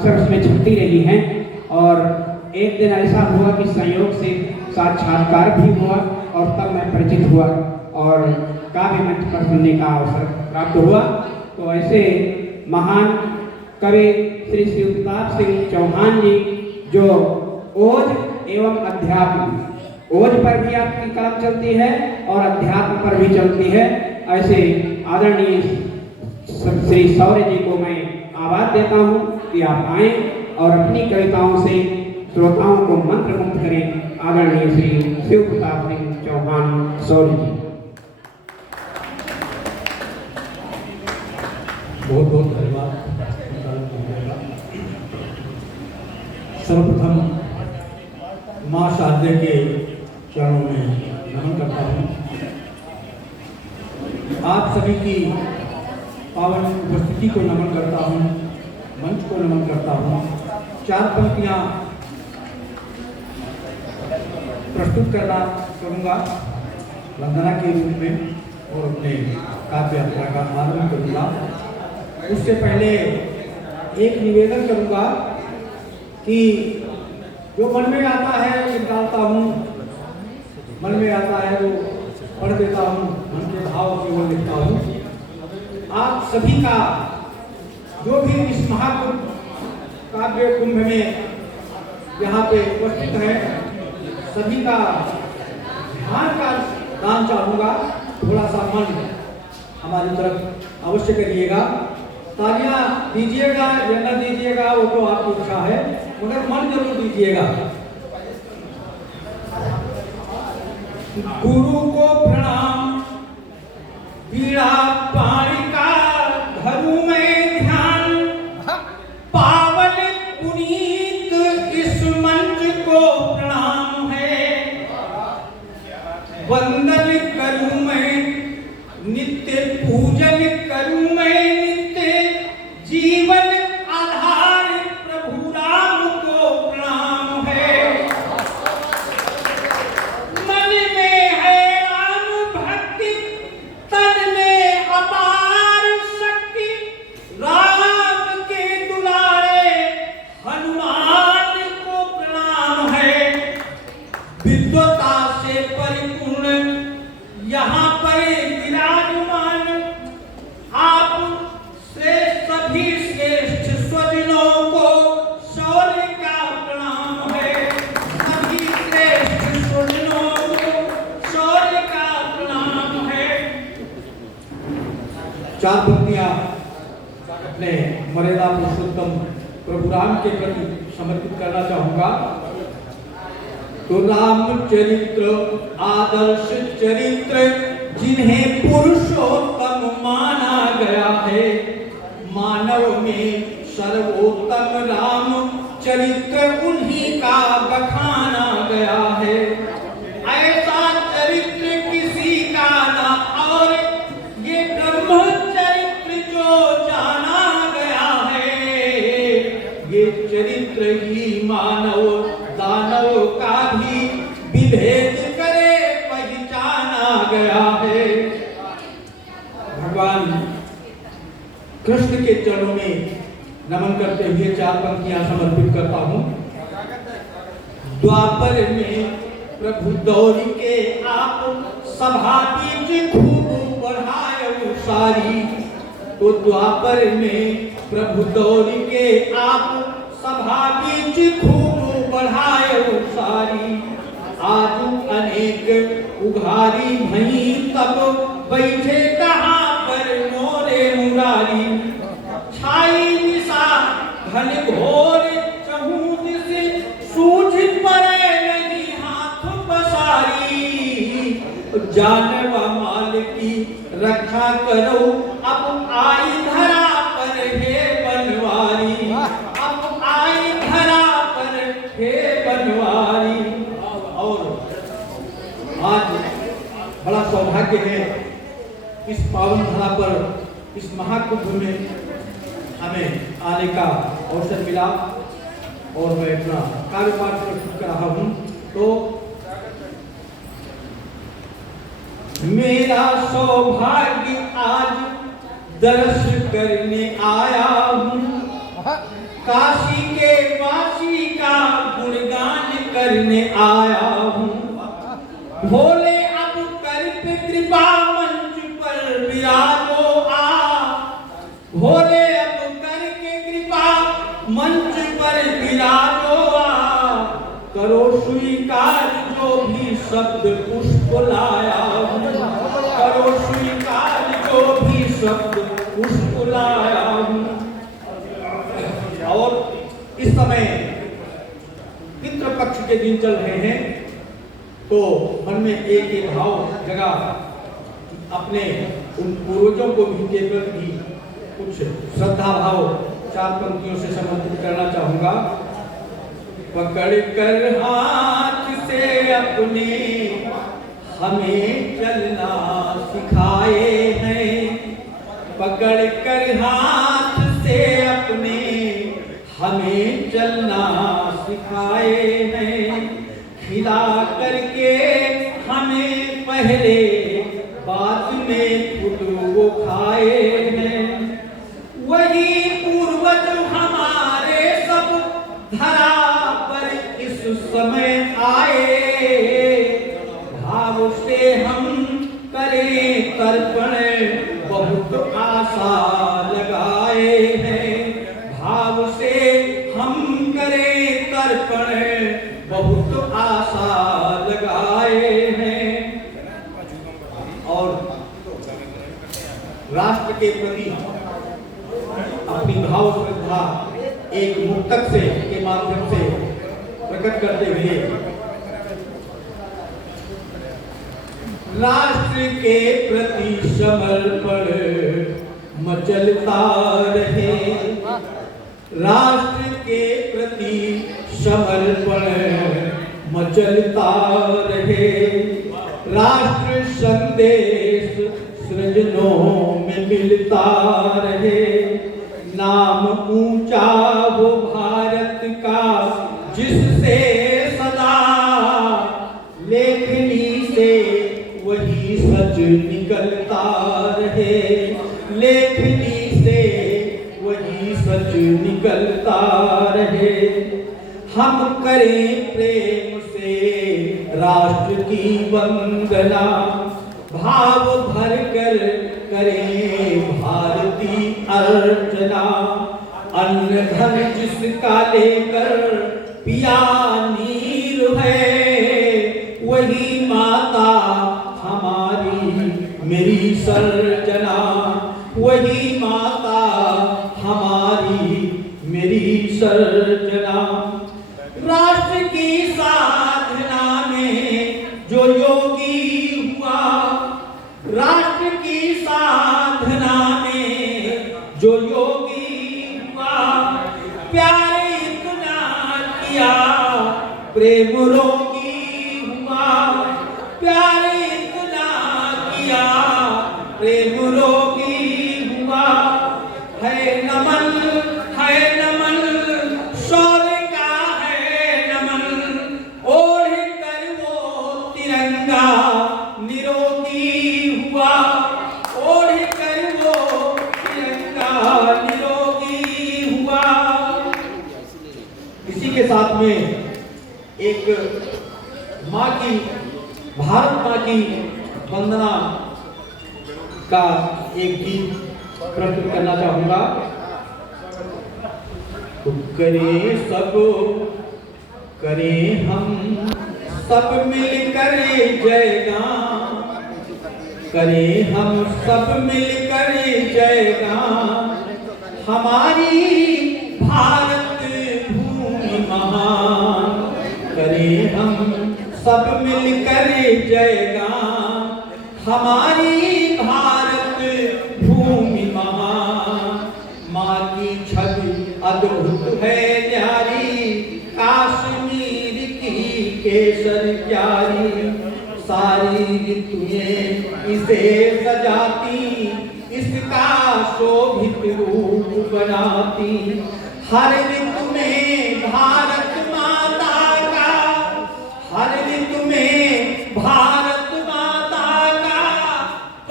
अक्सर उसमें छपती रही हैं। और एक दिन ऐसा हुआ कि संयोग से साक्षात्कार भी हुआ और तब मैं परिचित हुआ और काव्य मंच पर सुनने का अवसर प्राप्त हुआ। तो ऐसे महान कवि श्री शिवप्रताप सिंह चौहान जी जो ओज एवं अध्यात्म, ओज पर भी आपकी कलम चलती है और अध्यात्म पर भी चलती है, ऐसे आदरणीय श्री शौर्य जी को मैं आवाज देता हूँ कि आप आए और अपनी कविताओं से श्रोताओं को मंत्र मुक्त करें। आदरणीय श्री शिवप्रताप सिंह चौहान शौर्य जी। बहुत बहुत धन्यवाद। सर्वप्रथम माँ शारदे के चरणों में नमन करता हूँ। आप सभी की पावन उपस्थिति को नमन करता हूँ, मंच को नमन करता हूँ। चार पंक्तियाँ प्रस्तुत करना करूँगा वंदना के रूप में और अपने काव्य यात्रा का आरंभ करूँगा। उससे पहले एक निवेदन करूँगा कि जो मन में आता है निकालता हूँ, मन में आता है वो पढ़ देता हूँ, मन के भाव केवल लिखता हूँ। आप सभी का जो भी इस महाकुंभ काव्य कुंभ में यहाँ पे उपस्थित है, सभी का ध्यान का दान चाहूँगा। थोड़ा सा मन हमारी तरफ अवश्य करिएगा। तालियां दीजिएगा या न दीजिएगा वो तो आपकी इच्छा है, मगर मन जरूर दीजिएगा। गुरु को प्रणाम, पीड़ा पाणी का धरू में ध्यान, पावन पुनीत इस मंच को प्रणाम है। वंदन करूं मैं, नित्य पूजन करूं मैं, जीवन आधार प्रभु राम को प्रणाम है। मन में है राम भक्ति, तन में अपार शक्ति, राम के दुलारे हनुमान को प्रणाम है। विद्वता से परिपूर्ण यहाँ पर विराजमान आप सभी श्रेष्ठ स्वजनों को शौर्य का प्रणाम है। सभी श्रेष्ठ स्वजनों को शौर्य का प्रणाम है। चार पंक्तियां अपने मर्यादा पुरुषोत्तम प्रभु राम के प्रति समर्पित करना चाहूंगा। तो रामचरित्र आदर्श चरित्र जिन्हें पुरुषोत्तम माना गया है, मानव में सर्वोत्तम राम चरित्र उन्हीं का बखाना गया है। ऐसा चरित्र किसी का ना और ये ब्रह्म चरित्र जो जाना गया है, ये चरित्र ही मानव दानव का भी विभेद करे पहचाना गया है। भगवान कृष्ण के चरणों में नमन करते हुए चार पंक्तियां समर्पित करता हूं। द्वापर में प्रभु दौरी के आप सभा बीच खूब बढ़ाए सारी। तो द्वापर में प्रभु दौरी के आप सभा बीच खूब बढ़ाए सारी। आज अनेक उघारी भई तब बैठे कहाँ पर मोरे मुरारी। छाई दिशा घन घोर चहु दिशे, सूझ पड़े नहीं हाथ पसारी। जानवा माल की रक्षा करो, अब आई धरा पर हे बनवारी। अब आई धरा पर हे बनवारी। और आज बड़ा सौभाग्य है इस पावन धरा पर, इस महाकुंभ में हमें आने का अवसर मिला और मैं अपना कार्यपाठ प्रस्तुत कर रहा हूँ। तो मेरा सौभाग्य आज दर्श करने आया हूँ, काशी के वासी का गुणगान करने आया हूँ। भोले अब कर पे कृपा मंच पर विराजो आ। भोले अब करके कृपा मंच पर विराजो आ। करो स्वीकार जो भी शब्द पुष्प लाया हूँ। करो स्वीकार जो भी शब्द पुष्प लाया हूँ। और इस समय पितृपक्ष के दिन चल रहे हैं, तो मन में एक एक भाव जगा। अपने उन पूर्वजों को भी केवल भी कुछ श्रद्धा भाव 4 पंक्तियों से समर्पित करना चाहूंगा। पकड़ कर हाथ से अपने हमें चलना सिखाए हैं। पकड़ कर हाथ से अपने हमें चलना सिखाए हैं। खिला करके हमें पहले बाद में खुद वो खाए हैं। वही पूर्वज हमारे सब धरा पर इस समय आए। भाव से हम करें तर्पण बहुत आशा लगाए हैं। भाव से हम करें तर्पण बहुत आशा लगाए हैं। और राष्ट्र के प्रति अपनी भाव श्रद्धा एक मुक्तक से के माध्यम से प्रकट करते हुए राष्ट्र के प्रति समर्पण मचलता रहे। राष्ट्र के प्रति समर्पण मचलता रहे। राष्ट्र संदेश सृजनों में मिलता रहे। नाम ऊंचा वो भारत का जिससे सदा लेखनी से वही सच निकलता रहे। लेखनी से वही सच निकलता रहे। हम करें प्रेम से राष्ट्र की वंदना। भाव भर कर करें भारती अर्चना। अन्न धन जिसका लेकर पिया नीर है। वही माता हमारी मेरी सर्जना। वही माता हमारी मेरी सर्जना। राष्ट्र की साधना में जो योगी हुआ। राष्ट्र की साधना में जो योगी हुआ। प्यारे इतना किया प्रेम रोगी हुआ। प्यारे इतना किया प्रेम रोगी हुआ। है नमन शौर्य का है नमन। ओढ़ कर वो तिरंगा निरोगी हुआ। ओढ़ कर वो तिरंगा निरोगी हुआ। इसी के साथ में एक माँ की, भारत माँ की वंदना का एक गीत प्रस्तुत करना चाहूंगा। तो करें हम सब मिलकर जयगान। करें हम सब मिलकर जयगान। हमारी भारत भूमि महान। करें हम सब मिलकर जयगान। हमारी भारत भूमि महान। माँ की छवि अद्भुत है न्यारी। कश्मीर की केसर प्यारी। सारी ऋतुएं इसे सजाती। इसका शोभित रूप बनाती। हर ऋतु में भारत माता का। हर ऋतु में भारत माता का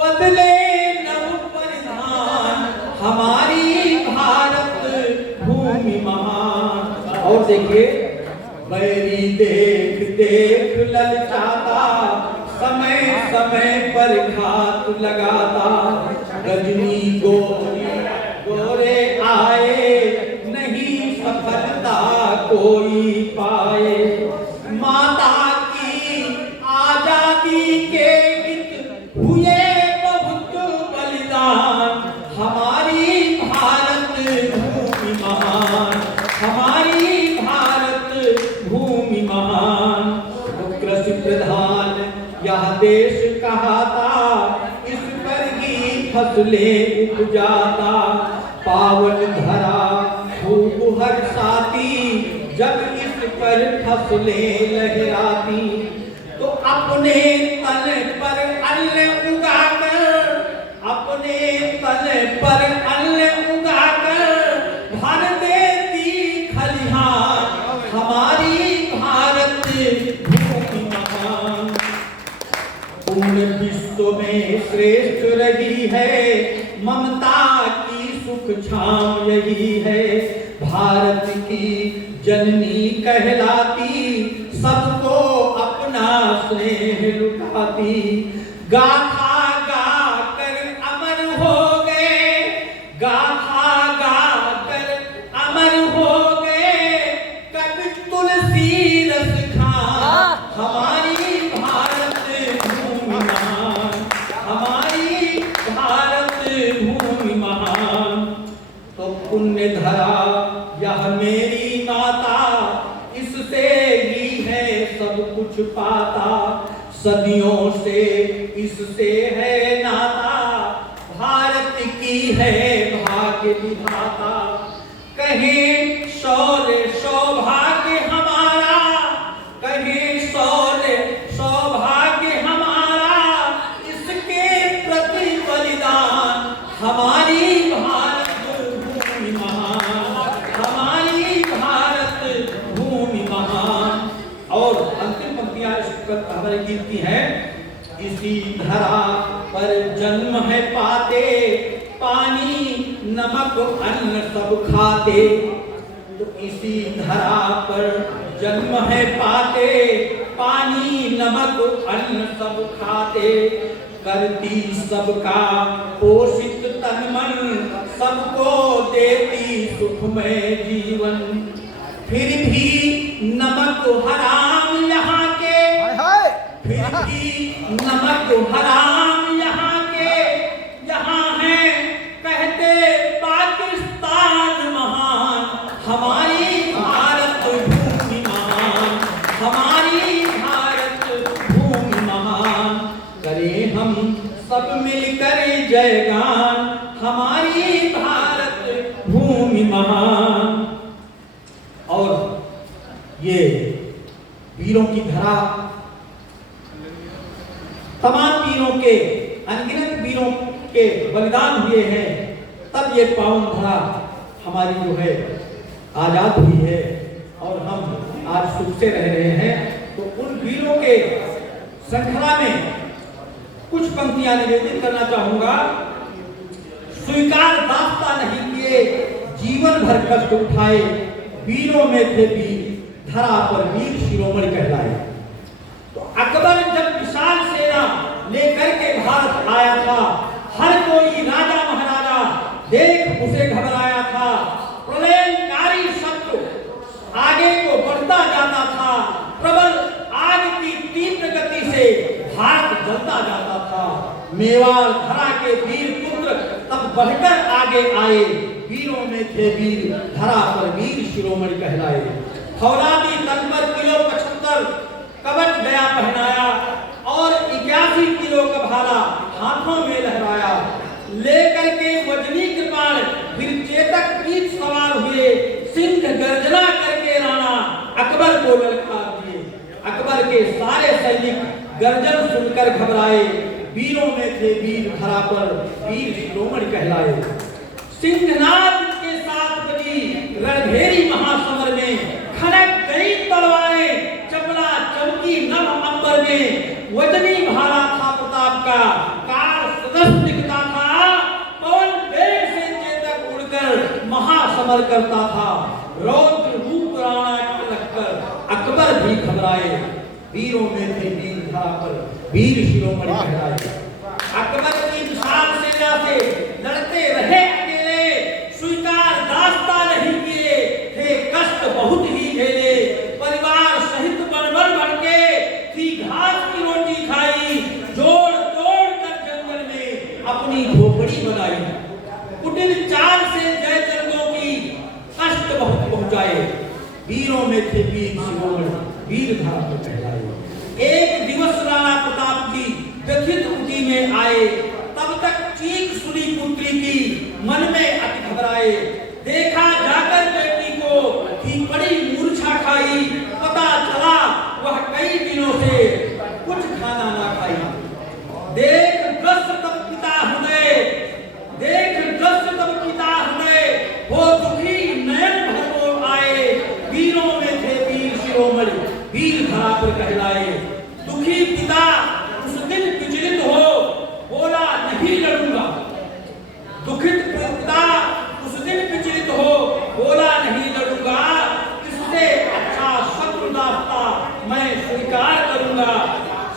बदले नव परिधान। हमारी भारत भूमि भूमि महान। और देखिए, बैरी देख देख ललचाता, समय समय पर घात लगाता, रजनी गोरी गोरे आए, नहीं सफलता कोई पाए। माता की आजादी के हित हुए बहुत बलिदान, हमारी भारत भूमि महान, हमारी भारत भूमि महान। कृषि प्रधान यह देश कहाता, इस पर ही फसलें उपजाता, पावन धरा खूब हर्षाती, जब इस पर फसलें लहराती। तो अपने तन पर अन्न उगाकर, अपने तन पर अन्न उगाकर भर देती खलिहान, हमारी भारत भूमि महान। पूर्ण विश्व में श्रेष्ठ रही है, ममता की सुख छाम यही है। भारत की जननी कहलाती, सबको अपना स्नेह लुटाती। गाथा गा कर अमर हो गए, गाथा गा कर अमर हो गए, कवि तुलसी रस खान, हमारी भारत भूमि महान, हमारी भारत भूमि महान। तो पुण्य धरा यह मेरी माता, इससे ही है सब कुछ पाता, सदियों से इससे है नाता, भारत की है भाग्य विधाता। कहें शौर्य सौभाग्य हमारा, कहें शौर्य सौभाग्य हमारा, इसके प्रति बलिदान, हमारी भारत भूमि महान, हमारी भारत भूमि महान। और अंतिम पंक्तियां हमारी गिनती है। इसी धरा पर जन्म है पाते, पानी नमक अन्न सब खाते। तो इसी धरा पर जन्म है पाते, पानी नमक अन्न सब खाते। करती सबका पोषित तन मन, सबको देती सुखमय जीवन। फिर भी नमक हराम यहाँ के, फिर भी नमक हराम यहाँ के, यहाँ है कहते पाकिस्तान महान, हमारी भारत भूमि महान, हमारी भारत भूमि महान। करें हम सब मिलकर जयगान, हमारी भारत भूमि महान। और ये वीरों की धरा, तमाम वीरों के, अनगिनत वीरों के बलिदान हुए हैं, तब ये पावन धरा हमारी जो है आजाद हुई है और हम आज सुख से रह रहे हैं। तो उन वीरों के श्रृंखला में कुछ पंक्तियां निवेदित करना चाहूंगा। स्वीकार दास्ता नहीं किए, जीवन भर कष्ट उठाए, वीरों में थे वीर, धरा पर वीर शिरोमणि कहलाए। तो अकबर जब विशाल सेना लेकर के भारत आया था, हर कोई राजा महाराजा देख उसे घबराया था। प्रलयकारी शत्रु आगे को बढ़ता जाता था, प्रबल आग की तीव्र गति से भारत जलता जाता था। मेवाड़ धरा के वीर पुत्र तब बढ़कर आगे आए, वीरों में थे वीर, धरा पर वीर शिरोमणि कहलाए। फौलादी तन पर किलो 75 कवच गया पहनाया और 81 किलो का भाला हाथों में लहराया। लेकर के वजनी कृपाण फिर चेतक पीठ सवार हुए, सिंह गर्जना करके राणा अकबर को ललकार दिए। अकबर के सारे सैनिक गर्जन सुनकर घबराए, वीरों में थे वीर, धरा पर वीर शिरोमणि कहलाए। सिंहनाद के साथ बजी रणभेरी महासमर में, खनक गई तलवारें, चपला चमकी नभ अंबर में। वजनी भाला था प्रताप का, कार सदस्य दिखता था, पवन वेग से चेतक उड़कर महासमर करता था। रौद्र रूप राणा का लखकर अकबर भी घबराए, वीरों में थे वीर धरा पर वीर शिरोमणि कहलाए। अकबर की विशाल सेना से लड़ते रहे अकेले, स्वीकार दास्ता नहीं किए, थे कष्ट बहुत ही झेले। परिवार सहित वन वन भटके, थी घास की रोटी खाई, जोड़ तोड़ कर जंगल में अपनी झोपड़ी बनाई। कुटिल चाल से जय चंदों की कष्ट बहुत पहुंचाए, वीरों में थे वीर शिरोमणि वीर धरा पर कहलाए। एक दिवस राणा प्रताप जी व्यथित कुटी में आए, तब तक चीख सुनी पुत्री की, मन में अति घबराए। देखा जाकर बेटी को, थी बड़ी मूर्छा खाई, पता चला वह कई दिनों से कुछ खाना ना खाई। देख ग्रस्त तब पिता हुए, देख ग्रस्त तब पिता हुए, हो दुखी नयन भर आए, वीरों में थे वीर शिरोमणि वीर धरा पर कहलाए। दुखी पिता उस दिन विचलित हो, बोला नहीं लड़ूंगा। दुखित पिता उस दिन विचलित हो, बोला नहीं लड़ूंगा, इससे अच्छा शत्रु दास्ता मैं स्वीकार करूंगा।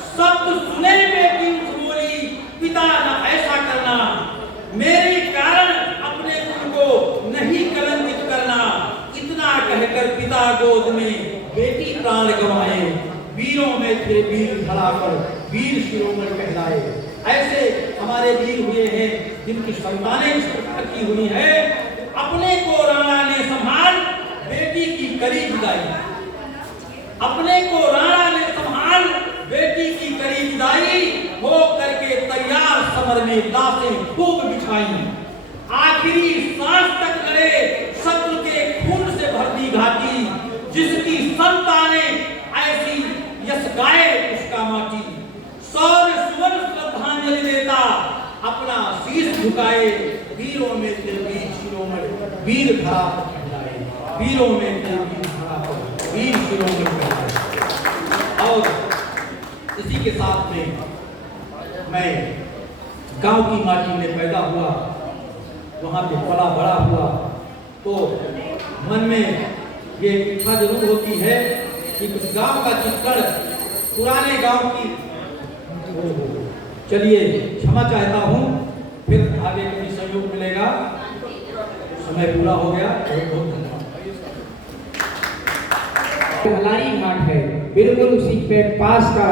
शब्द सुने बेटी उठ बोली, पिता न ऐसा करना, मेरे कारण अपने कुल को नहीं कलंकित करना। इतना कहकर पिता गोद में बेटी प्राण गंवाए, वीरों में थे वीर धरा पर वीर शिरोमणि कहलाए। ऐसे हमारे वीर हुए हैं जिनकी संतानें इस प्रकार की हुई है। अपने को राणा ने संभाल बेटी की करी विदाई, अपने को राणा ने संभाल बेटी की करी विदाई, हो करके तैयार समर में लाशें खूब बिछाई। आखिरी सांस तक लड़े, शत्रु के खून से भर दी घाटी, जिसकी संतानें ऐसी यश गाए उसका माटी। सौर्य सुवन श्रद्धांजलि देता, अपना शीश झुकाए, वीरों में थे वीर शिरोमणि वीर धरा पर कहलाए। वीरों में थे वीर धरा पर वीर शिरोमणि कहलाए। और इसी के साथ में मैं गांव की माटी में पैदा हुआ, वहां पे पला बड़ा हुआ, तो मन में ये इच्छा जरूर होती है कि उस गांव का चित्रण पुराने गांव की। चलिए क्षमा चाहता हूँ, फिर आगे कभी सहयोग मिलेगा। समय पूरा हो गया, बहुत बहुत धन्यवाद। हलारी घाट है, बिल्कुल उसी पे पास का